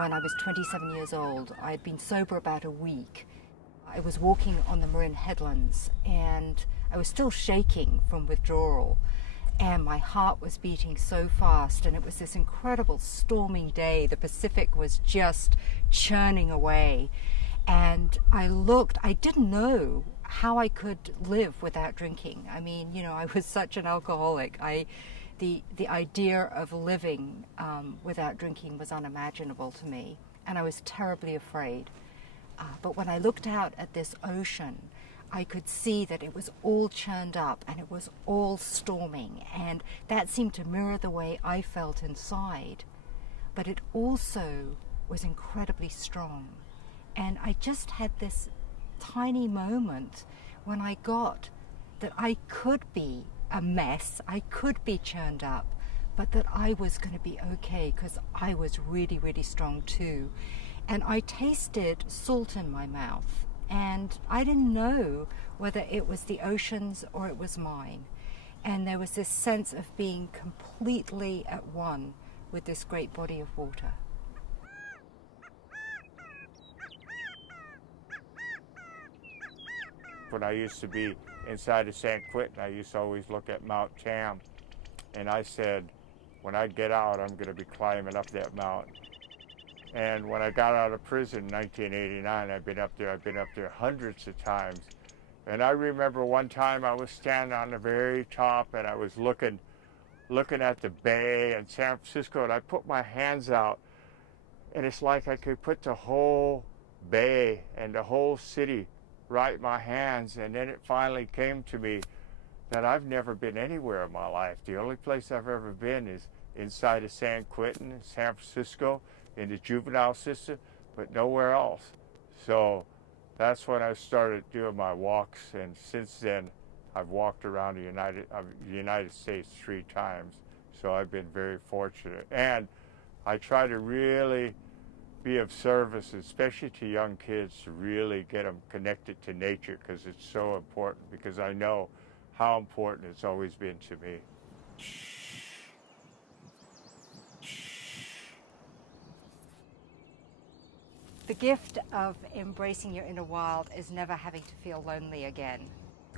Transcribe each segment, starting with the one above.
when I was 27 years old. I had been sober about a week. I was walking on the Marin headlands and I was still shaking from withdrawal, and my heart was beating so fast, and it was this incredible storming day. The Pacific was just churning away, and I didn't know how I could live without drinking. I mean, you know, I was such an alcoholic. The idea of living without drinking was unimaginable to me, and I was terribly afraid. But when I looked out at this ocean, I could see that it was all churned up and it was all storming, and that seemed to mirror the way I felt inside. But it also was incredibly strong. And I just had this tiny moment when I got that I could be a mess, I could be churned up, but that I was going to be okay because I was really, really strong too. And I tasted salt in my mouth, and I didn't know whether it was the ocean's or it was mine. And there was this sense of being completely at one with this great body of water. When I used to be inside of San Quentin, I used to always look at Mount Tam, and I said, when I get out, I'm going to be climbing up that mountain. And when I got out of prison in 1989, I've been up there hundreds of times. And I remember one time I was standing on the very top, and I was looking at the bay in San Francisco, and I put my hands out, and it's like I could put the whole bay and the whole city right in my hands. And then it finally came to me that I've never been anywhere in my life. The only place I've ever been is inside of San Quentin, San Francisco, in the juvenile system, but nowhere else. So that's when I started doing my walks, and since then I've walked around the United States 3 times. So I've been very fortunate, and I try to really be of service, especially to young kids, to really get them connected to nature, because it's so important, because I know how important it's always been to me. The gift of embracing your inner wild is never having to feel lonely again.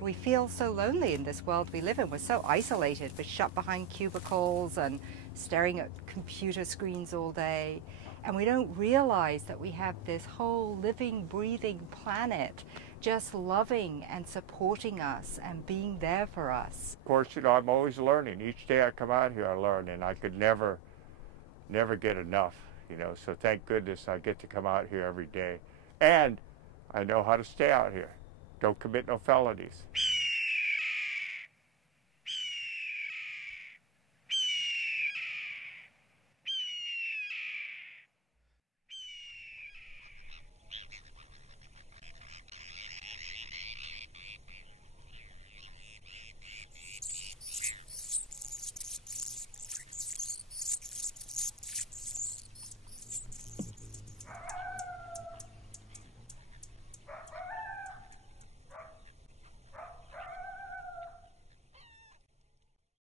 We feel so lonely in this world we live in. We're so isolated. We're shut behind cubicles and staring at computer screens all day. And we don't realize that we have this whole living, breathing planet just loving and supporting us and being there for us. Of course, you know, I'm always learning. Each day I come out here, I learn, and I could never get enough. You know, so thank goodness I get to come out here every day. And I know how to stay out here. Don't commit no felonies.